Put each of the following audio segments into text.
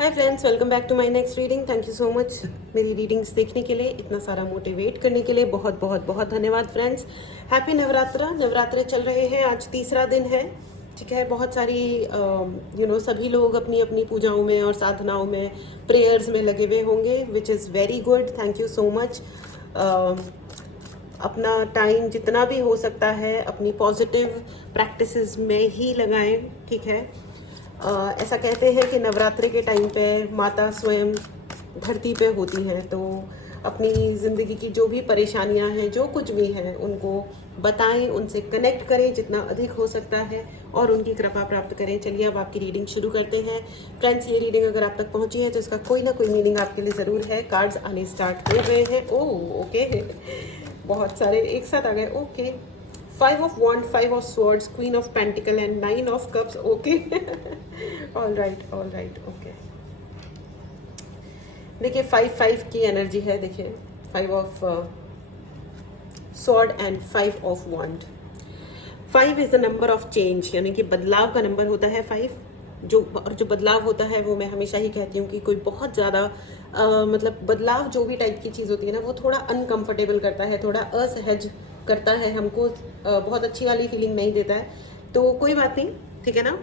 Hi friends, welcome back to my next reading. Thank you so much मेरी readings देखने के लिए, इतना सारा मोटिवेट करने के लिए बहुत बहुत बहुत धन्यवाद फ्रेंड्स। हैप्पी नवरात्रा। नवरात्रे चल रहे हैं, आज तीसरा दिन है। ठीक है, बहुत सारी सभी लोग अपनी अपनी पूजाओं में और साधनाओं में, प्रेयर्स में लगे हुए होंगे, which is very good. Thank you so much. अपना टाइम जितना भी हो सकता है अपनी पॉजिटिव प्रैक्टिसेस में ही लगाएं। ठीक है, ऐसा कहते हैं कि नवरात्रि के टाइम पे माता स्वयं धरती पे होती हैं, तो अपनी ज़िंदगी की जो भी परेशानियां हैं, जो कुछ भी हैं, उनको बताएं, उनसे कनेक्ट करें जितना अधिक हो सकता है और उनकी कृपा प्राप्त करें। चलिए अब आपकी रीडिंग शुरू करते हैं फ्रेंड्स। ये रीडिंग अगर आप तक पहुंची है तो इसका कोई ना कोई मीनिंग आपके लिए ज़रूर है। कार्ड्स आने स्टार्ट हो गए हैं। ओह ओके, बहुत सारे एक साथ आ गए। Okay, 5 of Wands, 5 of Swords, Queen of Pentacle and 9 of Cups. Okay. all right, okay. देखिए 5 की एनर्जी है। देखिए 5 of Sword and 5 of Wand. 5 is the number of change, यानी कि बदलाव का नंबर होता है 5। जो बदलाव होता है वो मैं हमेशा ही कहती हूँ कि कोई बहुत ज़्यादा मतलब बदलाव जो भी टाइप की चीज़ होती है ना, वो थोड़ा अनकंफर्टेबल करता है, थोड़ा असहज करता है हमको, बहुत अच्छी वाली फीलिंग नहीं देता है। तो कोई बात नहीं, ठीक है ना।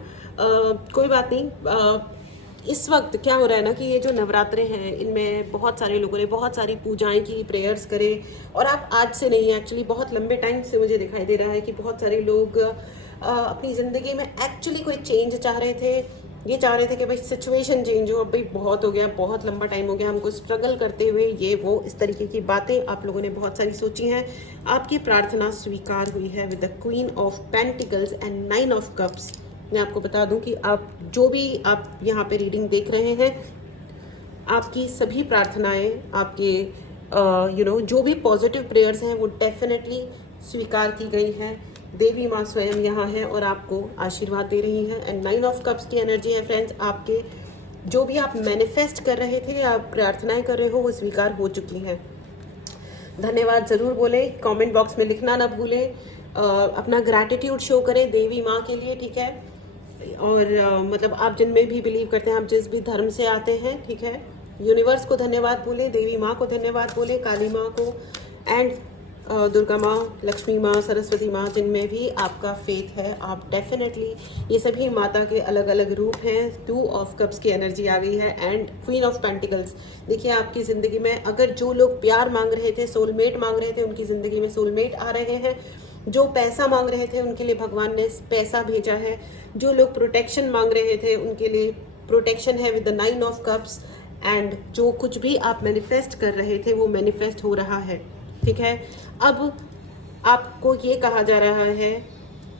कोई बात नहीं। इस वक्त क्या हो रहा है ना कि ये जो नवरात्रे हैं, इनमें बहुत सारे लोगों ने बहुत सारी पूजाएं की, प्रेयर्स करे। और आप आज से नहीं, एक्चुअली बहुत लंबे टाइम से मुझे दिखाई दे रहा है कि बहुत सारे लोग अपनी ज़िंदगी में एक्चुअली कोई चेंज चाह रहे थे। ये चाह रहे थे कि भाई सिचुएशन चेंज हो, भाई बहुत हो गया, बहुत लंबा टाइम हो गया हमको स्ट्रगल करते हुए, ये वो इस तरीके की बातें आप लोगों ने बहुत सारी सोची हैं। आपकी प्रार्थना स्वीकार हुई है with the queen of pentacles and 9 of cups. मैं आपको बता दूं कि आप जो भी आप यहाँ पे रीडिंग देख रहे हैं, आपकी सभी प्रार्थनाएं, आपके जो भी पॉजिटिव प्रेयर्स हैं वो डेफिनेटली स्वीकार की गई हैं। देवी माँ स्वयं यहाँ है और आपको आशीर्वाद दे रही हैं। एंड 9 ऑफ कप्स की एनर्जी है फ्रेंड्स, आपके जो भी आप मैनिफेस्ट कर रहे थे, आप प्रार्थनाएं कर रहे हो, वो स्वीकार हो चुकी हैं। धन्यवाद ज़रूर बोलें, कमेंट बॉक्स में लिखना ना भूलें। अपना ग्रैटिट्यूड शो करें देवी माँ के लिए, ठीक है। और मतलब आप जिनमें भी बिलीव करते हैं, आप जिस भी धर्म से आते हैं, ठीक है। यूनिवर्स को धन्यवाद बोलें, देवी माँ को धन्यवाद बोलें, काली माँ को, एंड दुर्गा माँ, लक्ष्मी माँ, सरस्वती माँ, जिनमें भी आपका फेथ है, आप डेफिनेटली, ये सभी माता के अलग अलग रूप हैं। 2 ऑफ कप्स की एनर्जी आ गई है एंड क्वीन ऑफ पेंटिकल्स। देखिए आपकी ज़िंदगी में अगर जो लोग प्यार मांग रहे थे, सोलमेट मांग रहे थे, उनकी ज़िंदगी में सोलमेट आ रहे हैं। जो पैसा मांग रहे थे उनके लिए भगवान ने पैसा भेजा है। जो लोग प्रोटेक्शन मांग रहे थे उनके लिए प्रोटेक्शन है with the 9 of cups. And जो कुछ भी आप मैनिफेस्ट कर रहे थे वो मैनिफेस्ट हो रहा है, ठीक है। अब आपको ये कहा जा रहा है,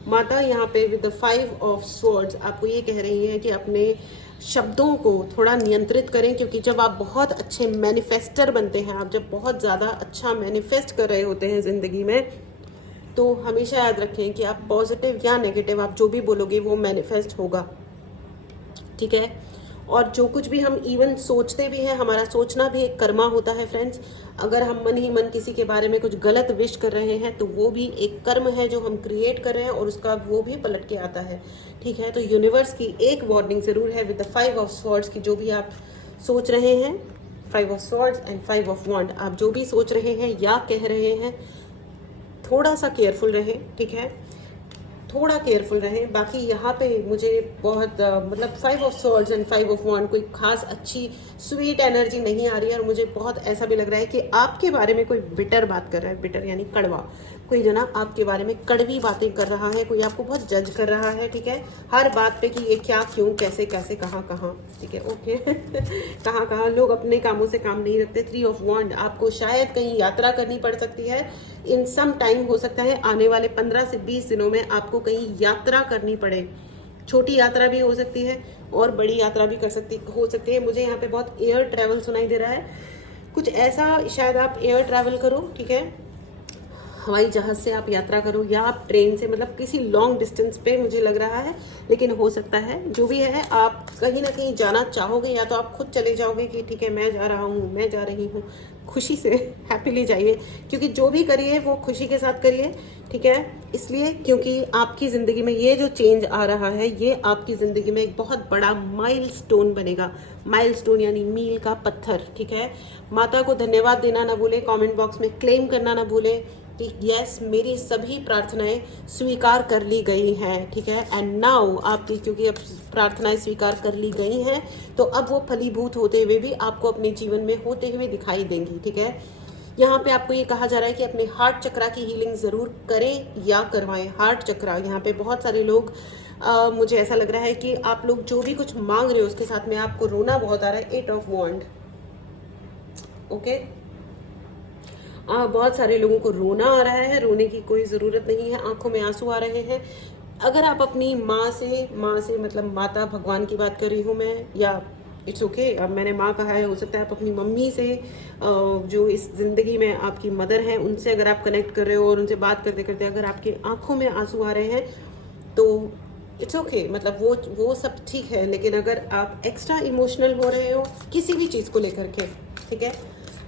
माता यहाँ पे विद द 5 ऑफ स्वॉर्ड्स आपको ये कह रही है कि अपने शब्दों को थोड़ा नियंत्रित करें, क्योंकि जब आप बहुत अच्छे मैनिफेस्टर बनते हैं, आप जब बहुत ज़्यादा अच्छा मैनिफेस्ट कर रहे होते हैं ज़िंदगी में, तो हमेशा याद रखें कि आप पॉजिटिव या नेगेटिव, आप जो भी बोलोगे वो मैनिफेस्ट होगा, ठीक है। और जो कुछ भी हम इवन सोचते भी हैं, हमारा सोचना भी एक कर्मा होता है फ्रेंड्स। अगर हम मन ही मन किसी के बारे में कुछ गलत विश कर रहे हैं तो वो भी एक कर्म है जो हम क्रिएट कर रहे हैं और उसका वो भी पलट के आता है, ठीक है। तो यूनिवर्स की एक वार्निंग ज़रूर है विद द 5 ऑफ स्वॉर्ड्स की, जो भी आप सोच रहे हैं, 5 ऑफ स्वॉर्ड्स एंड 5 ऑफ वॉन्ड, आप जो भी सोच रहे हैं या कह रहे हैं, थोड़ा सा केयरफुल रहें, ठीक है, थोड़ा केयरफुल रहें। बाकी यहाँ पे मुझे बहुत मतलब 5 ऑफ स्वॉर्ड्स एंड 5 ऑफ वॉन्ड कोई खास अच्छी स्वीट एनर्जी नहीं आ रही है। और मुझे बहुत ऐसा भी लग रहा है कि आपके बारे में कोई बिटर बात कर रहा है। बिटर यानी कड़वा, कोई जना आपके बारे में कड़वी बातें कर रहा है, कोई आपको बहुत जज कर रहा है, ठीक है, हर बात पे कि ये क्या, क्यों, कैसे कैसे, कहाँ कहाँ, ठीक है, ओके। कहाँ कहाँ लोग अपने कामों से काम नहीं रखते। 3 ऑफ वॉन्ड, आपको शायद कहीं यात्रा करनी पड़ सकती है इन सम टाइम, हो सकता है आने वाले 15 से 20 दिनों में आपको कहीं यात्रा करनी पड़े। छोटी यात्रा भी हो सकती है और बड़ी यात्रा भी हो सकती है। मुझे यहाँ पे बहुत एयर ट्रैवल सुनाई दे रहा है, कुछ ऐसा, शायद आप एयर ट्रैवल करो, ठीक है। हवाई जहाज़ से आप यात्रा करो या आप ट्रेन से, मतलब किसी लॉन्ग डिस्टेंस पे मुझे लग रहा है, लेकिन हो सकता है जो भी है आप कहीं ना कहीं जाना चाहोगे, या तो आप खुद चले जाओगे कि ठीक है मैं जा रहा हूँ, मैं जा रही हूँ, खुशी से हैप्पीली जाइए, क्योंकि जो भी करिए वो खुशी के साथ करिए, ठीक है। इसलिए क्योंकि आपकी ज़िंदगी में ये जो चेंज आ रहा है, ये आपकी ज़िंदगी में एक बहुत बड़ा माइलस्टोन बनेगा। माइलस्टोन यानी मील का पत्थर, ठीक है। माता को धन्यवाद देना ना भूले, कमेंट बॉक्स में क्लेम करना ना भूले कि यस मेरी सभी प्रार्थनाएं स्वीकार कर ली गई हैं, ठीक है। एंड नाउ आपकी, क्योंकि अब प्रार्थनाएं स्वीकार कर ली गई हैं तो अब वो फलीभूत होते हुए भी आपको अपने जीवन में होते हुए दिखाई देंगी, ठीक है। यहाँ पे आपको ये कहा जा रहा है कि अपने हार्ट चक्रा की हीलिंग ज़रूर करें या करवाएं। हार्ट चक्रा, यहाँ पे बहुत सारे लोग मुझे ऐसा लग रहा है कि आप लोग जो भी कुछ मांग रहे हो उसके साथ में आपको रोना बहुत आ रहा है। 8 ऑफ वॉन्ड, ओके। बहुत सारे लोगों को रोना आ रहा है, रोने की कोई ज़रूरत नहीं है, आंखों में आंसू आ रहे हैं। अगर आप अपनी माँ से मतलब माता भगवान की बात कर रही हूँ मैं, या इट्स ओके, अब मैंने माँ कहा है, हो सकता है आप अपनी मम्मी से, जो इस ज़िंदगी में आपकी मदर है, उनसे अगर आप कनेक्ट कर रहे हो और उनसे बात करते करते अगर आपकी आंखों में आंसू आ रहे हैं तो इट्स ओके, मतलब वो सब ठीक है। लेकिन अगर आप एक्स्ट्रा इमोशनल हो रहे हो किसी भी चीज़ को लेकर के, ठीक है,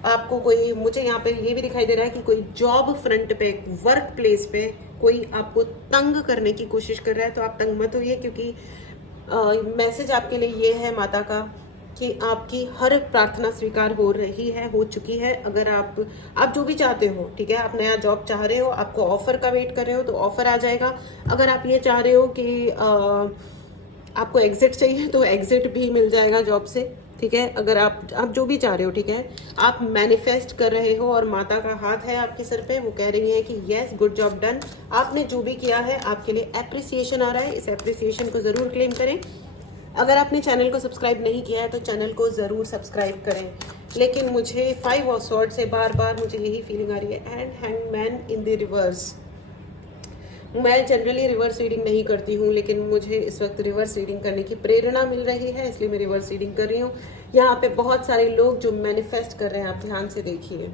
आपको कोई, मुझे यहाँ पे ये भी दिखाई दे रहा है कि कोई जॉब फ्रंट पे, वर्क प्लेस पे कोई आपको तंग करने की कोशिश कर रहा है, तो आप तंग मत होइए, क्योंकि मैसेज आपके लिए ये है माता का कि आपकी हर प्रार्थना स्वीकार हो रही है, हो चुकी है। अगर आप जो भी चाहते हो, ठीक है, आप नया जॉब चाह रहे हो, आपको ऑफर का वेट कर रहे हो तो ऑफर आ जाएगा। अगर आप ये चाह रहे हो कि आपको एग्जिट चाहिए तो एग्जिट भी मिल जाएगा जॉब से, ठीक है। अगर आप जो भी चाह रहे हो, ठीक है, आप मैनिफेस्ट कर रहे हो और माता का हाथ है आपके सर पे, वो कह रही है कि यस गुड जॉब डन। आपने जो भी किया है आपके लिए एप्रिसिएशन आ रहा है, इस एप्रिसिएशन को ज़रूर क्लेम करें। अगर आपने चैनल को सब्सक्राइब नहीं किया है तो चैनल को ज़रूर सब्सक्राइब करें। लेकिन मुझे 5 ऑफ स्वॉर्ड से बार बार मुझे यही फीलिंग आ रही है, and hangman in the reverse. मैं जनरली रिवर्स रीडिंग नहीं करती हूँ, लेकिन मुझे इस वक्त रिवर्स रीडिंग करने की प्रेरणा मिल रही है, इसलिए मैं रिवर्स रीडिंग कर रही हूँ। यहाँ पे बहुत सारे लोग जो मैनिफेस्ट कर रहे हैं, आप ध्यान से देखिए।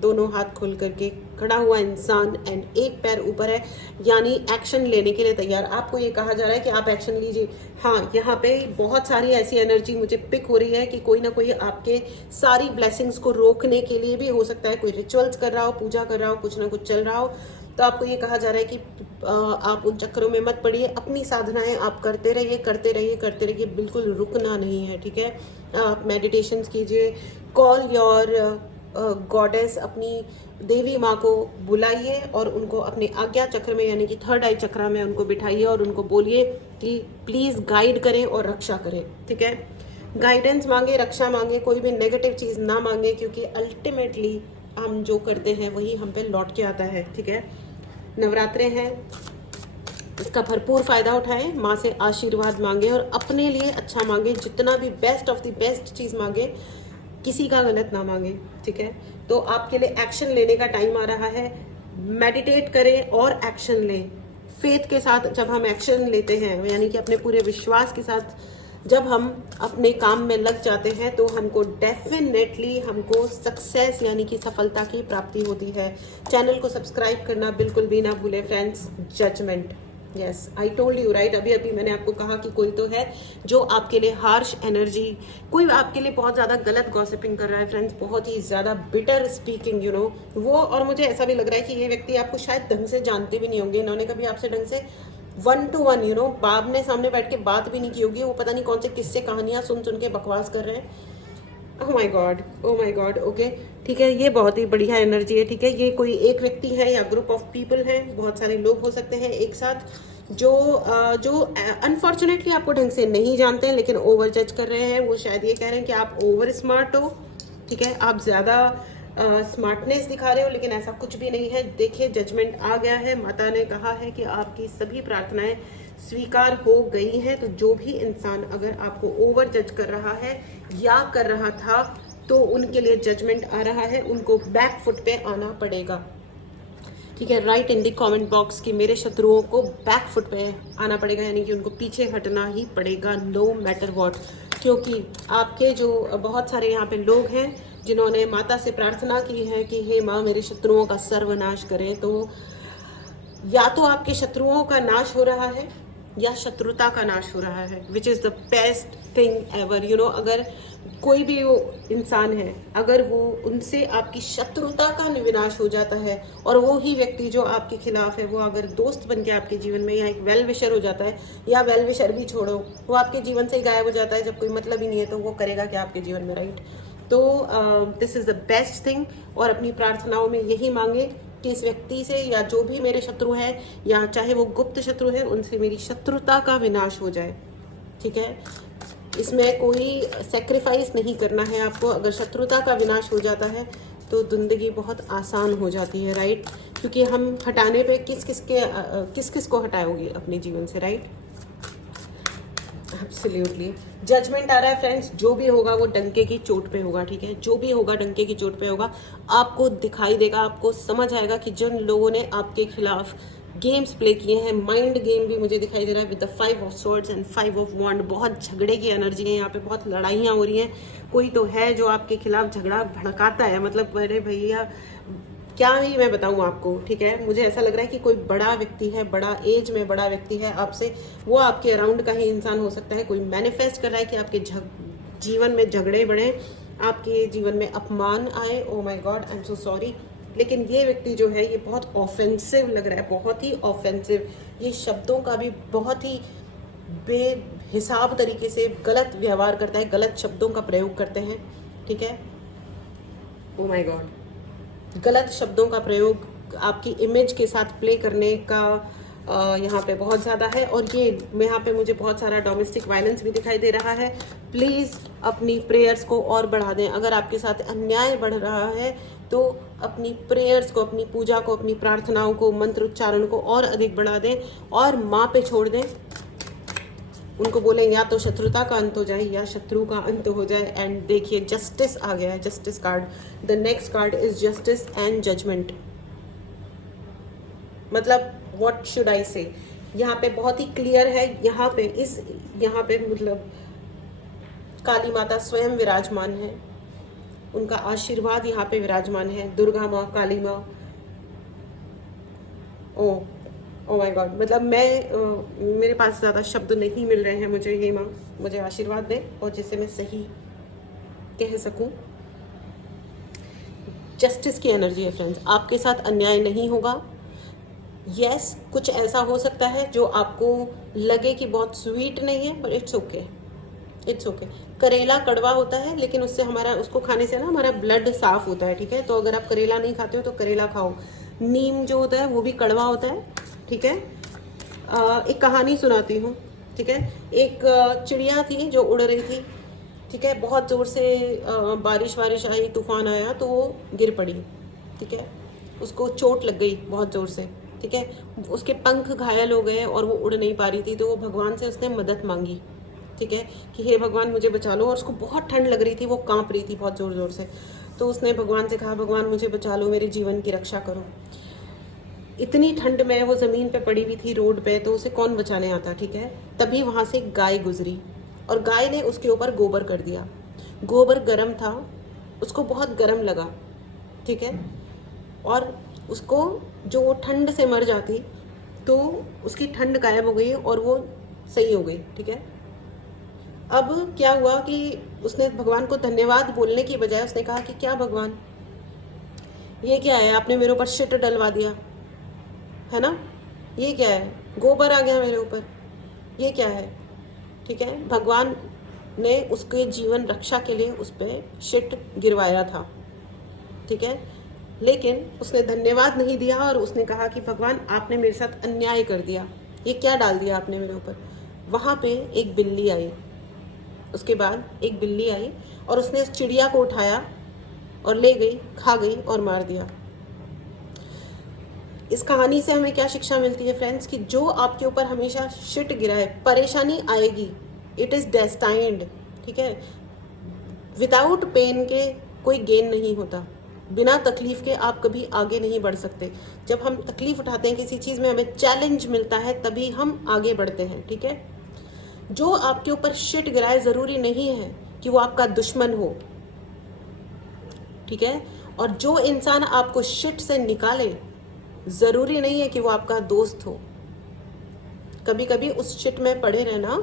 दोनों हाथ खोल करके खड़ा हुआ इंसान एंड एक पैर ऊपर है, यानी एक्शन लेने के लिए तैयार। आपको ये कहा जा रहा है कि आप एक्शन लीजिए। हाँ, यहाँ पे बहुत सारी ऐसी एनर्जी मुझे पिक हो रही है कि कोई ना कोई आपके सारी ब्लेसिंग्स को रोकने के लिए भी हो सकता है, कोई रिचुअल्स कर रहा हो, पूजा कर रहा हो, कुछ ना कुछ चल रहा हो। तो आपको ये कहा जा रहा है कि आप उन चक्करों में मत पड़िए, अपनी साधनाएं आप करते रहिए, करते रहिए, करते रहिए, बिल्कुल रुकना नहीं है, ठीक है। आप मेडिटेशंस कीजिए, कॉल योर गॉडेस, अपनी देवी माँ को बुलाइए और उनको अपने आज्ञा चक्र में यानी कि 3rd आई चक्र में उनको बिठाइए और उनको बोलिए कि प्लीज़ गाइड करें और रक्षा करें, ठीक है। गाइडेंस मांगे, रक्षा मांगे, कोई भी नेगेटिव चीज़ ना मांगे, क्योंकि अल्टीमेटली हम जो करते हैं वही हम पे लौट के आता है, ठीक है। नवरात्रे हैं, इसका भरपूर फ़ायदा उठाएं, माँ से आशीर्वाद मांगे और अपने लिए अच्छा मांगे, जितना भी बेस्ट ऑफ द बेस्ट चीज़ मांगे, किसी का गलत ना मांगे, ठीक है। तो आपके लिए एक्शन लेने का टाइम आ रहा है। मेडिटेट करें और एक्शन लें फेथ के साथ। जब हम एक्शन लेते हैं यानी कि अपने पूरे विश्वास के साथ जब हम अपने काम में लग जाते हैं तो हमको डेफिनेटली हमको सक्सेस यानी कि सफलता की प्राप्ति होती है। चैनल को सब्सक्राइब करना बिल्कुल भी ना भूलें friends. Judgement, yes I told you right, अभी अभी मैंने आपको कहा कि कोई तो है जो आपके लिए हार्श एनर्जी, कोई आपके लिए बहुत ज़्यादा गलत गॉसिपिंग कर रहा है फ्रेंड्स, बहुत ही ज़्यादा बिटर स्पीकिंग, यू नो वो। और मुझे ऐसा भी लग रहा है कि ये व्यक्ति आपको शायद ढंग से जानते भी नहीं होंगे, इन्होंने कभी आपसे ढंग से 1 to 1 यू नो बाप ने सामने बैठ के बात भी नहीं की होगी, वो पता नहीं कौन से किस्से कहानियाँ सुन सुन के बकवास कर रहे हैं। ओह माय गॉड, ओके ठीक है, ये बहुत ही बढ़िया एनर्जी है, ठीक है। ये कोई एक व्यक्ति है या ग्रुप ऑफ पीपल है, बहुत सारे लोग हो सकते हैं एक साथ जो अनफॉर्चुनेटली आपको ढंग से नहीं जानते हैं लेकिन ओवर जज कर रहे हैं। वो शायद ये कह रहे हैं कि आप ओवर स्मार्ट हो, ठीक है, आप ज़्यादा स्मार्टनेस दिखा रहे हो, लेकिन ऐसा कुछ भी नहीं है। देखिए जजमेंट आ गया है, माता ने कहा है कि आपकी सभी प्रार्थनाएं स्वीकार हो गई हैं। तो जो भी इंसान अगर आपको ओवर जज कर रहा है या कर रहा था तो उनके लिए जजमेंट आ रहा है, उनको बैक फुट पे आना पड़ेगा, ठीक है। Right in the comment box कि मेरे शत्रुओं को बैक फुट पे आना पड़ेगा, यानी कि उनको पीछे हटना ही पड़ेगा नो मैटर व्हाट। क्योंकि आपके जो बहुत सारे यहाँ पे लोग हैं जिन्होंने माता से प्रार्थना की है कि हे माँ मेरे शत्रुओं का सर्वनाश करें, तो या तो आपके शत्रुओं का नाश हो रहा है या शत्रुता का नाश हो रहा है, which is the best thing ever. You know, अगर कोई भी वो इंसान है, अगर वो उनसे आपकी शत्रुता का विनाश हो जाता है और वो ही व्यक्ति जो आपके खिलाफ है वो अगर दोस्त बन के आपके जीवन में या एक वेल विशर हो जाता है, या वेल विशर भी छोड़ो, वो आपके जीवन से ही गायब हो जाता है जब कोई मतलब ही नहीं है, तो वो करेगा क्या आपके जीवन में, राइट। तो this is the best thing. और अपनी प्रार्थनाओं में यही मांगे कि इस व्यक्ति से या जो भी मेरे शत्रु हैं, या चाहे वो गुप्त शत्रु है, उनसे मेरी शत्रुता का विनाश हो जाए, ठीक है। इसमें कोई सेक्रीफाइस नहीं करना है आपको। अगर शत्रुता का विनाश हो जाता है तो ज़िंदगी बहुत आसान हो जाती है, राइट। क्योंकि हम हटाने पे किस किस को हटाओगे अपने जीवन से, राइट। एब्सोल्युटली। जजमेंट आ रहा है फ्रेंड्स, जो भी होगा वो डंके की चोट पे होगा, ठीक है। जो भी होगा डंके की चोट पे होगा। आपको दिखाई देगा, आपको समझ आएगा कि जिन लोगों ने आपके खिलाफ गेम्स प्ले किए हैं, माइंड गेम भी मुझे दिखाई दे रहा है with the 5 of swords and 5 of wand. बहुत झगड़े की एनर्जी है यहाँ पे, बहुत लड़ाइयाँ हो रही हैं। कोई तो है जो आपके खिलाफ झगड़ा भड़काता है, मतलब अरे भैया क्या ही मैं बताऊँ आपको, ठीक है। मुझे ऐसा लग रहा है कि कोई बड़ा व्यक्ति है, बड़ा एज में बड़ा व्यक्ति है आपसे, वो आपके अराउंड का ही इंसान हो सकता है। कोई मैनिफेस्ट कर रहा है कि आपके जीवन में झगड़े बढ़े, आपके जीवन में अपमान आए। Oh my God, I am so sorry. लेकिन ये व्यक्ति जो है ये बहुत ऑफेंसिव लग रहा है, बहुत ही ऑफेंसिव। ये शब्दों का भी बहुत ही बेहिसाब तरीके से गलत व्यवहार करता है, गलत शब्दों का प्रयोग करते हैं, ठीक है। ओ माय गॉड, गलत शब्दों का प्रयोग आपकी इमेज के साथ प्ले करने का यहाँ पे बहुत ज़्यादा है। और ये यहाँ पे मुझे बहुत सारा डोमेस्टिक वायलेंस भी दिखाई दे रहा है। प्लीज़ अपनी प्रेयर्स को और बढ़ा दें। अगर आपके साथ अन्याय बढ़ रहा है तो अपनी प्रेयर्स को, अपनी पूजा को, अपनी प्रार्थनाओं को, मंत्र उच्चारण को और अधिक बढ़ा दें और माँ पे छोड़ दें। उनको बोलें या तो शत्रुता का अंत हो जाए या शत्रु का अंत हो जाए। एंड देखिए जस्टिस आ गया है, justice card. The next card is justice and judgement. मतलब व्हाट शुड आई से, यहाँ पे बहुत ही क्लियर है। यहाँ पे मतलब काली माता स्वयं विराजमान है, उनका आशीर्वाद यहाँ पे विराजमान है। दुर्गा माँ, काली माँ, ओ माय गॉड, मतलब मेरे पास ज़्यादा शब्द नहीं मिल रहे हैं मुझे। ये माँ मुझे आशीर्वाद दे और जिससे मैं सही कह सकूं। जस्टिस की एनर्जी है फ्रेंड्स, आपके साथ अन्याय नहीं होगा। यस, कुछ ऐसा हो सकता है जो आपको लगे कि बहुत स्वीट नहीं है, but it's okay, it's okay. करेला कड़वा होता है लेकिन उससे उसको खाने से ना हमारा ब्लड साफ होता है, ठीक है। तो अगर आप करेला नहीं खाते हो तो करेला खाओ। नीम जो होता है वो भी कड़वा होता है, ठीक है। एक कहानी सुनाती हूँ, ठीक है। एक चिड़िया थी जो उड़ रही थी, ठीक है। बहुत ज़ोर से बारिश आई, तूफान आया तो वो गिर पड़ी, ठीक है। उसको चोट लग गई बहुत ज़ोर से, ठीक है। उसके पंख घायल हो गए और वो उड़ नहीं पा रही थी। तो वो भगवान से उसने मदद मांगी, ठीक है, कि हे भगवान मुझे बचा लो। और उसको बहुत ठंड लग रही थी, वो कांप रही थी बहुत ज़ोर ज़ोर से। तो उसने भगवान से कहा, भगवान मुझे बचा लो, मेरे जीवन की रक्षा करो। इतनी ठंड में वो ज़मीन पे पड़ी हुई थी रोड पे, तो उसे कौन बचाने आता, ठीक है। तभी वहाँ से गाय गुजरी और गाय ने उसके ऊपर गोबर कर दिया। गोबर गर्म था, उसको बहुत गर्म लगा, ठीक है। और उसको जो ठंड से मर जाती तो उसकी ठंड गायब हो गई और वो सही हो गई, ठीक है। अब क्या हुआ कि उसने भगवान को धन्यवाद बोलने की बजाय उसने कहा कि क्या भगवान, ये क्या है, आपने मेरे ऊपर शिट डलवा दिया है ना, ये क्या है, गोबर आ गया मेरे ऊपर, ये क्या है, ठीक है। भगवान ने उसके जीवन रक्षा के लिए उस पर शिट गिरवाया था, ठीक है। लेकिन उसने धन्यवाद नहीं दिया और उसने कहा कि भगवान आपने मेरे साथ अन्याय कर दिया, ये क्या डाल दिया आपने मेरे ऊपर। वहाँ पे एक बिल्ली आई, उसके बाद एक बिल्ली आई और उसने उस चिड़िया को उठाया और ले गई, खा गई और मार दिया। इस कहानी से हमें क्या शिक्षा मिलती है फ्रेंड्स, कि जो आपके ऊपर हमेशा शिट गिराए, परेशानी आएगी, इट इज़ डेस्टाइंड, ठीक है। विदाउट पेन के कोई गेन नहीं होता, बिना तकलीफ के आप कभी आगे नहीं बढ़ सकते। जब हम तकलीफ उठाते हैं किसी चीज़ में, हमें चैलेंज मिलता है, तभी हम आगे बढ़ते हैं, ठीक है। जो आपके ऊपर शिट गिराए ज़रूरी नहीं है कि वो आपका दुश्मन हो। ठीक है। और जो इंसान आपको शिट से निकाले, ज़रूरी नहीं है कि वो आपका दोस्त हो। कभी कभी उस शिट में पड़े रहना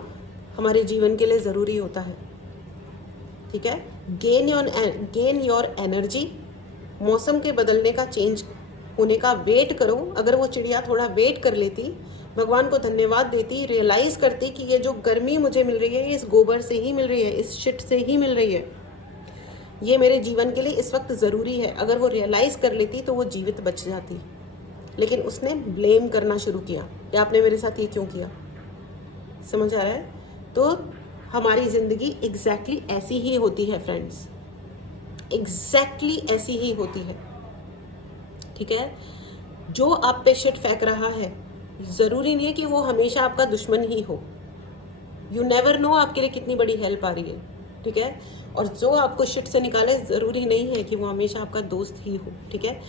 हमारे जीवन के लिए ज़रूरी होता है, ठीक है। Gain your energy. मौसम के बदलने का, चेंज होने का वेट करो। अगर वो चिड़िया थोड़ा वेट कर लेती, भगवान को धन्यवाद देती, रियलाइज़ करती कि ये जो गर्मी मुझे मिल रही है ये इस गोबर से ही मिल रही है, इस शिट से ही मिल रही है, ये मेरे जीवन के लिए इस वक्त ज़रूरी है। अगर वो रियलाइज़ कर लेती तो वो जीवित बच जाती। लेकिन उसने ब्लेम करना शुरू किया कि आपने मेरे साथ ये क्यों किया। समझ आ रहा है? तो हमारी ज़िंदगी एग्जैक्टली ऐसी ही होती है फ्रेंड्स, एग्जैक्टली ऐसी ही होती है, ठीक है। जो आप पे शिट फेंक रहा है, ज़रूरी नहीं है कि वो हमेशा आपका दुश्मन ही हो। यू नेवर नो आपके लिए कितनी बड़ी हेल्प आ रही है, ठीक है। और जो आपको शिट से निकाले, ज़रूरी नहीं है कि वो हमेशा आपका दोस्त ही हो, ठीक है।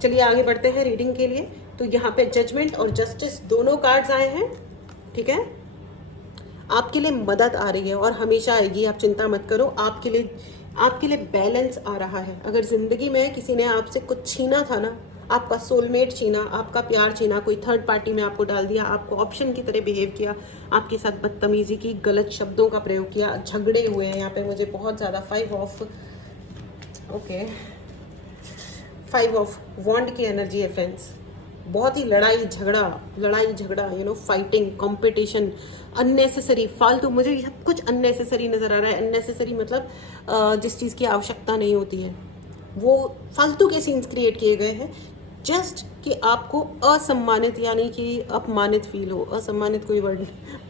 चलिए आगे बढ़ते हैं रीडिंग के लिए। तो यहाँ पे जजमेंट और जस्टिस दोनों कार्ड्स आए हैं, ठीक है। आपके लिए मदद आ रही है और हमेशा आएगी, आप चिंता मत करो। आपके लिए बैलेंस आ रहा है। अगर ज़िंदगी में किसी ने आपसे कुछ छीना था ना, आपका सोलमेट छीना, आपका प्यार छीना, कोई थर्ड पार्टी में आपको डाल दिया, आपको ऑप्शन की तरह बिहेव किया, आपके साथ बदतमीजी की, गलत शब्दों का प्रयोग किया, झगड़े हुए हैं। यहाँ पे मुझे बहुत ज़्यादा 5 ऑफ वॉन्ड की एनर्जी है फ्रेंड्स। बहुत ही लड़ाई झगड़ा, फाइटिंग, कंपटीशन, अननेसेसरी, फालतू। मुझे सब कुछ अननेसेसरी नज़र आ रहा है। अननेसेसरी मतलब जिस चीज़ की आवश्यकता नहीं होती है, वो फालतू के सीन्स क्रिएट किए गए हैं जस्ट कि आपको असम्मानित यानी कि अपमानित फील हो। असम्मानित कोई वर्ड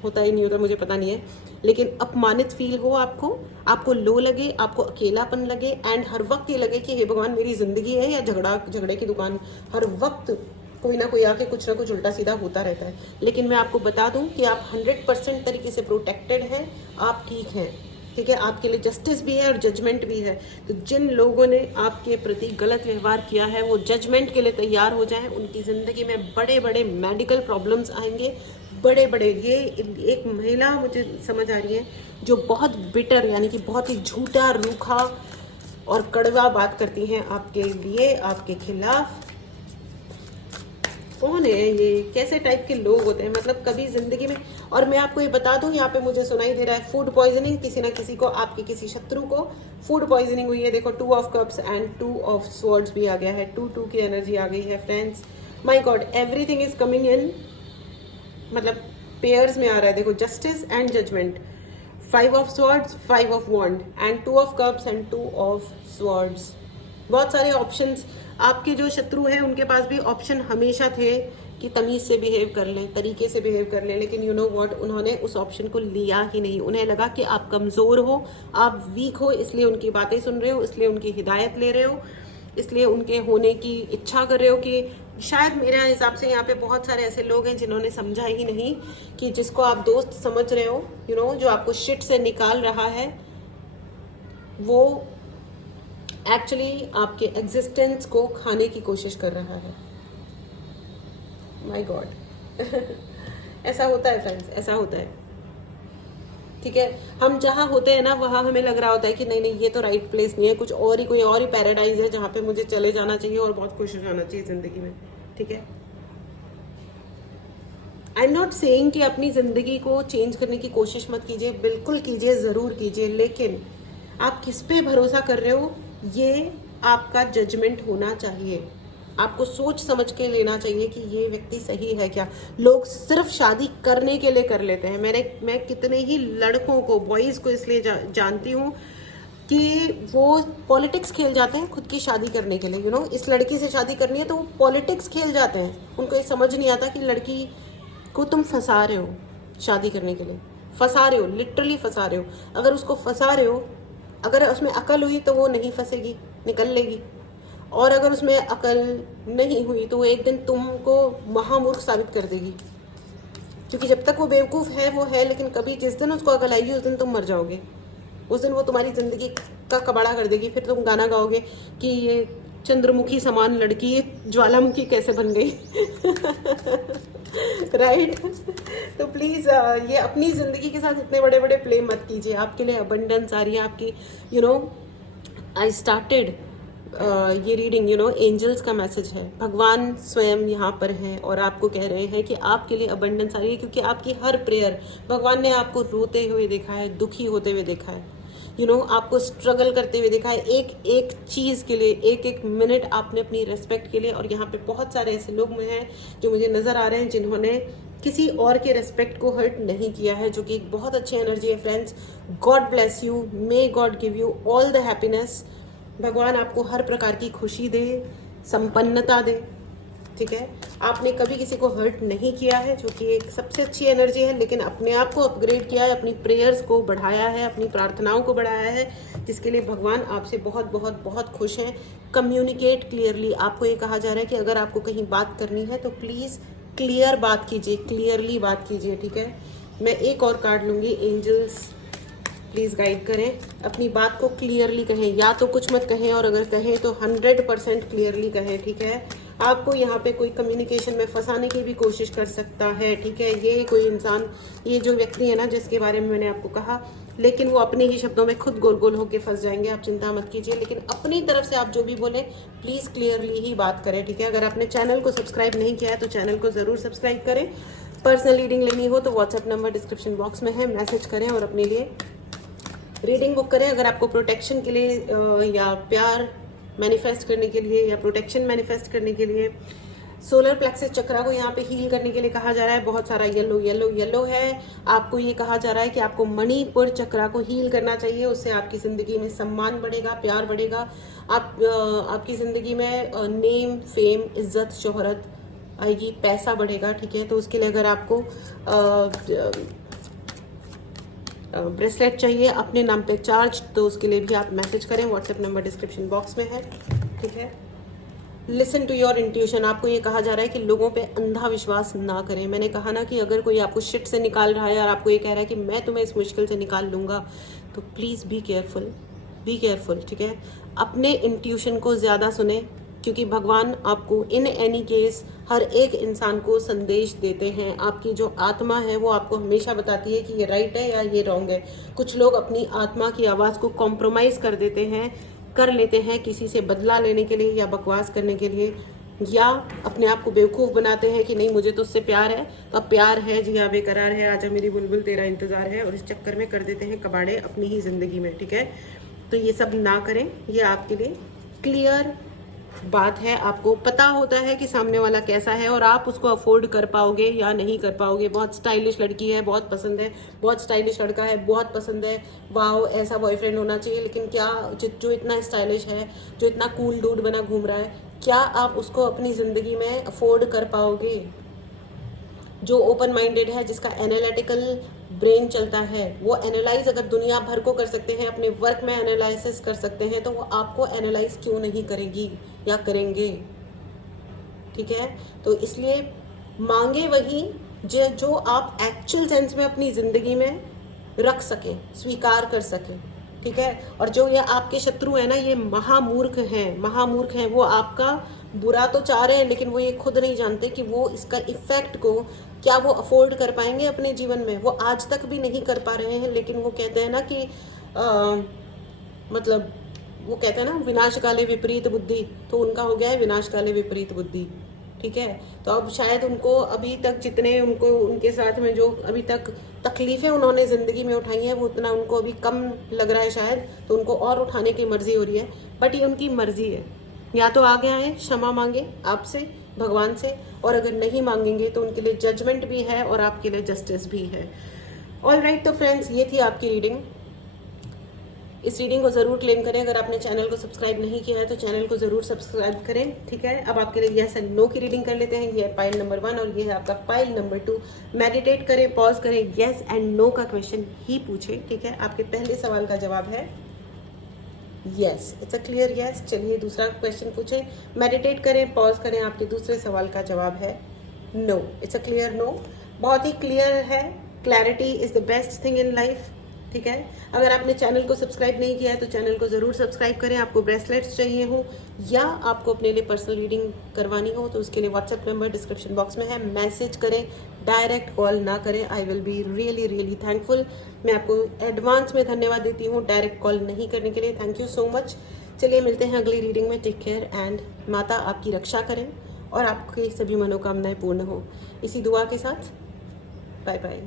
होता ही नहीं होता, मुझे पता नहीं है, लेकिन अपमानित फील हो आपको लो लगे, आपको अकेलापन लगे, एंड हर वक्त ये लगे कि हे भगवान मेरी ज़िंदगी है या झगड़े की दुकान। हर वक्त कोई ना कोई आके कुछ ना कुछ उल्टा सीधा होता रहता है। लेकिन मैं आपको बता दूं कि आप 100% तरीके से प्रोटेक्टेड हैं, आप ठीक हैं, ठीक है। आपके लिए जस्टिस भी है और जजमेंट भी है। तो जिन लोगों ने आपके प्रति गलत व्यवहार किया है वो जजमेंट के लिए तैयार हो जाएं। उनकी ज़िंदगी में बड़े बड़े मेडिकल प्रॉब्लम्स आएंगे, बड़े बड़े। ये एक महिला मुझे समझ आ रही है जो बहुत बिटर यानी कि बहुत ही झूठा, रूखा और कड़वा बात करती हैं आपके लिए, आपके खिलाफ। कौन है ये? कैसे टाइप के लोग होते हैं? मतलब कभी ज़िंदगी में। और मैं आपको ये बता दूं, यहाँ पे मुझे सुनाई दे रहा है फूड पॉइजनिंग। किसी ना किसी को, आपके किसी शत्रु को फूड पॉइजनिंग हुई है। देखो 2 of cups and 2 of swords भी आ गया है। 2 की एनर्जी आ गई है friends. My god, everything is coming in, मतलब पेयर्स में आ रहा है। देखो justice and judgement, 5 of swords, 5 of wand and 2 of cups and 2 of swords. बहुत सारे ऑप्शंस। आपके जो शत्रु हैं उनके पास भी ऑप्शन हमेशा थे कि तमीज़ से बिहेव कर लें, तरीके से बिहेव कर लें, लेकिन यू नो व्हाट, उन्होंने उस ऑप्शन को लिया ही नहीं। उन्हें लगा कि आप कमज़ोर हो, आप वीक हो, इसलिए उनकी बातें सुन रहे हो, इसलिए उनकी हिदायत ले रहे हो, इसलिए उनके होने की इच्छा कर रहे हो। कि शायद मेरे हिसाब से यहाँ पे बहुत सारे ऐसे लोग हैं जिन्होंने समझा ही नहीं कि जिसको आप दोस्त समझ रहे हो, यू नो, जो आपको शिट से निकाल रहा है, वो एक्चुअली आपके एग्जिस्टेंस को खाने की कोशिश कर रहा है। माय गॉड ऐसा होता है फ्रेंड्स, ऐसा होता है, ठीक है। हम जहाँ होते हैं ना, वहाँ हमें लग रहा होता है कि नहीं नहीं, ये तो राइट प्लेस नहीं है, कुछ और ही, कोई और ही पैराडाइज है जहाँ पे मुझे चले जाना चाहिए और बहुत खुश हो जाना चाहिए ज़िंदगी में, ठीक है। आई एम नॉट सेइंग कि अपनी ज़िंदगी को चेंज करने की कोशिश मत कीजिए, बिल्कुल कीजिए, ज़रूर कीजिए, लेकिन आप किस पे भरोसा कर रहे हो, ये आपका जजमेंट होना चाहिए। आपको सोच समझ के लेना चाहिए कि ये व्यक्ति सही है क्या। लोग सिर्फ शादी करने के लिए कर लेते हैं। मैं कितने ही लड़कों को, बॉयज़ को इसलिए जानती हूँ कि वो पॉलिटिक्स खेल जाते हैं खुद की शादी करने के लिए। यू नो, इस लड़की से शादी करनी है तो वो पॉलिटिक्स खेल जाते हैं। उनको ये समझ नहीं आता कि लड़की को तुम फंसा रहे हो, शादी करने के लिए फंसा रहे हो, लिटरली फंसा रहे हो। अगर उसको फंसा रहे हो, अगर उसमें अकल हुई तो वो नहीं फंसेगी, निकल लेगी। और अगर उसमें अकल नहीं हुई तो वो एक दिन तुमको महामूर्ख साबित कर देगी। क्योंकि जब तक वो बेवकूफ़ है वो है, लेकिन कभी जिस दिन उसको अकल आएगी उस दिन तुम मर जाओगे। उस दिन वो तुम्हारी ज़िंदगी का कबाड़ा कर देगी। फिर तुम गाना गाओगे कि ये चंद्रमुखी समान लड़की ज्वालामुखी कैसे बन गई राइट तो प्लीज़ ये अपनी ज़िंदगी के साथ इतने बड़े बड़े प्ले मत कीजिए। आपके लिए अबंडेंस आ रही है आपकी, यू नो। आई स्टार्टेड ये रीडिंग एंजल्स का मैसेज है। भगवान स्वयं यहाँ पर हैं और आपको कह रहे हैं कि आपके लिए अबंडेंस आ रही है, क्योंकि आपकी हर प्रेयर, भगवान ने आपको रोते हुए देखा है, दुखी होते हुए देखा है, आपको स्ट्रगल करते हुए देखा है, एक एक चीज़ के लिए, एक एक मिनट आपने अपनी रेस्पेक्ट के लिए। और यहाँ पे बहुत सारे ऐसे लोग में हैं जो मुझे नज़र आ रहे हैं जिन्होंने किसी और के रेस्पेक्ट को हर्ट नहीं किया है, जो कि एक बहुत अच्छी एनर्जी है friends. God bless you, may God give you all the happiness. भगवान आपको हर प्रकार की खुशी दे, संपन्नता दे, ठीक है। आपने कभी किसी को हर्ट नहीं किया है, जो कि एक सबसे अच्छी एनर्जी है, लेकिन अपने आप को अपग्रेड किया है, अपनी प्रेयर्स को बढ़ाया है, अपनी प्रार्थनाओं को बढ़ाया है, जिसके लिए भगवान आपसे बहुत बहुत बहुत खुश हैं। कम्युनिकेट क्लियरली, आपको ये कहा जा रहा है कि अगर आपको कहीं बात करनी है तो प्लीज़ क्लियर बात कीजिए, क्लियरली बात कीजिए, ठीक है। मैं एक और कार्ड लूँगी। एंजल्स प्लीज़ गाइड करें, अपनी बात को क्लियरली कहें, या तो कुछ मत कहें, और अगर कहें तो 100% क्लियरली कहें, ठीक है। आपको यहाँ पे कोई कम्युनिकेशन में फंसाने की भी कोशिश कर सकता है, ठीक है। ये कोई इंसान, ये जो व्यक्ति है ना जिसके बारे में मैंने आपको कहा, लेकिन वो अपने ही शब्दों में खुद गोल गोल होकर फंस जाएंगे, आप चिंता मत कीजिए। लेकिन अपनी तरफ से आप जो भी बोलें प्लीज़ क्लियरली ही बात करें, ठीक है। अगर आपने चैनल को सब्सक्राइब नहीं किया है तो चैनल को ज़रूर सब्सक्राइब करें। पर्सनल रीडिंग लेनी हो तो व्हाट्सएप नंबर डिस्क्रिप्शन बॉक्स में है, मैसेज करें और अपने लिए रीडिंग बुक करें। अगर आपको प्रोटेक्शन के लिए या प्यार मैनिफेस्ट करने के लिए या प्रोटेक्शन मैनिफेस्ट करने के लिए, सोलर प्लेक्सस चक्रा को यहाँ पे हील करने के लिए कहा जा रहा है। बहुत सारा येलो येलो येलो है। आपको ये कहा जा रहा है कि आपको मणिपुर चक्रा को हील करना चाहिए, उससे आपकी ज़िंदगी में सम्मान बढ़ेगा, प्यार बढ़ेगा, आपकी ज़िंदगी में नेम, फेम, इज्जत, शोहरत आएगी, पैसा बढ़ेगा, ठीक है। तो उसके लिए अगर आपको ब्रेसलेट चाहिए अपने नाम पे चार्ज, तो उसके लिए भी आप मैसेज करें, व्हाट्सएप नंबर डिस्क्रिप्शन बॉक्स में है, ठीक है। लिसन टू योर इंट्यूशन, आपको ये कहा जा रहा है कि लोगों पे अंधा विश्वास ना करें। मैंने कहा ना कि अगर कोई आपको शिट से निकाल रहा है और आपको ये कह रहा है कि मैं तुम्हें इस मुश्किल से निकाल लूँगा, तो प्लीज़ बी केयरफुल, ठीक है। अपने इंट्यूशन को ज़्यादा सुने, क्योंकि भगवान आपको इन एनी केस हर एक इंसान को संदेश देते हैं। आपकी जो आत्मा है वो आपको हमेशा बताती है कि ये राइट है या ये रॉन्ग है। कुछ लोग अपनी आत्मा की आवाज़ को कॉम्प्रोमाइज़ कर लेते हैं किसी से बदला लेने के लिए या बकवास करने के लिए, या अपने आप को बेवकूफ़ बनाते हैं कि नहीं मुझे तो उससे प्यार है, तो अब प्यार है जी हाँ बेकरार है, आजा मेरी बुलबुल तेरा इंतज़ार है, और इस चक्कर में कर देते हैं कबाड़े अपनी ही ज़िंदगी में, ठीक है। तो ये सब ना करें, ये आपके लिए क्लियर बात है। आपको पता होता है कि सामने वाला कैसा है और आप उसको अफोर्ड कर पाओगे या नहीं कर पाओगे। बहुत स्टाइलिश लड़की है, बहुत पसंद है, बहुत स्टाइलिश लड़का है, बहुत पसंद है, वाओ ऐसा बॉयफ्रेंड होना चाहिए। लेकिन क्या जो इतना स्टाइलिश है, जो इतना कूल डूड बना घूम रहा है, क्या आप उसको अपनी ज़िंदगी में अफोर्ड कर पाओगे? जो ओपन माइंडेड है, जिसका एनालिटिकल ब्रेन चलता है, वो एनालाइज अगर दुनिया भर को कर सकते हैं, अपने वर्क में एनालिसिस कर सकते हैं, तो वो आपको एनालाइज क्यों नहीं करेगी या करेंगे, ठीक है। तो इसलिए मांगे वही जो आप एक्चुअल सेंस में अपनी ज़िंदगी में रख सकें, स्वीकार कर सकें, ठीक है। और जो ये आपके शत्रु हैं ना, ये महामूर्ख हैं। वो आपका बुरा तो चाह रहे हैं, लेकिन वो ये खुद नहीं जानते कि वो इसका इफ़ेक्ट को क्या वो अफोर्ड कर पाएंगे अपने जीवन में। वो आज तक भी नहीं कर पा रहे हैं, लेकिन वो कहते हैं ना कि मतलब वो कहते हैं ना विनाश काले विपरीत बुद्धि, तो उनका हो गया है विनाश काले विपरीत बुद्धि, ठीक है। तो अब शायद उनको अभी तक जितने उनको उनके साथ में जो अभी तक तकलीफ़ें उन्होंने ज़िंदगी में उठाई हैं, वो उतना उनको अभी कम लग रहा है शायद, तो उनको और उठाने की मर्ज़ी हो रही है। बट ये उनकी मर्ज़ी है, या तो आगे आए क्षमा मांगे आपसे, भगवान से, और अगर नहीं मांगेंगे तो उनके लिए जजमेंट भी है और आपके लिए जस्टिस भी है। ऑल राइट, तो फ्रेंड्स ये थी आपकी रीडिंग। इस रीडिंग को ज़रूर क्लेम करें। अगर आपने चैनल को सब्सक्राइब नहीं किया है तो चैनल को ज़रूर सब्सक्राइब करें, ठीक है। अब आपके लिए यस एंड नो की रीडिंग कर लेते हैं। ये है पाइल नंबर 1 और ये है आपका पाइल नंबर 2। मेडिटेट करें, पॉज करें, यस एंड नो का क्वेश्चन ही पूछें, ठीक है। आपके पहले सवाल का जवाब है yes, it's a clear yes. चलिए दूसरा क्वेश्चन पूछें, मेडिटेट करें, पॉज करें, आपके दूसरे सवाल का जवाब है no, it's a clear no. बहुत ही क्लियर है, clarity is the best thing in life, ठीक है। अगर आपने चैनल को सब्सक्राइब नहीं किया है तो चैनल को ज़रूर सब्सक्राइब करें। आपको ब्रेसलेट्स चाहिए हो या आपको अपने लिए पर्सनल रीडिंग करवानी हो तो उसके लिए व्हाट्सएप नंबर डिस्क्रिप्शन बॉक्स में है, मैसेज करें, डायरेक्ट कॉल ना करें। I will be really thankful. मैं आपको एडवांस में धन्यवाद देती हूँ डायरेक्ट कॉल नहीं करने के लिए, थैंक यू सो मच। चलिए मिलते हैं अगली रीडिंग में। टेक केयर एंड माता आपकी रक्षा करें और आपकी सभी मनोकामनाएं पूर्ण हो। इसी दुआ के साथ बाय बाय।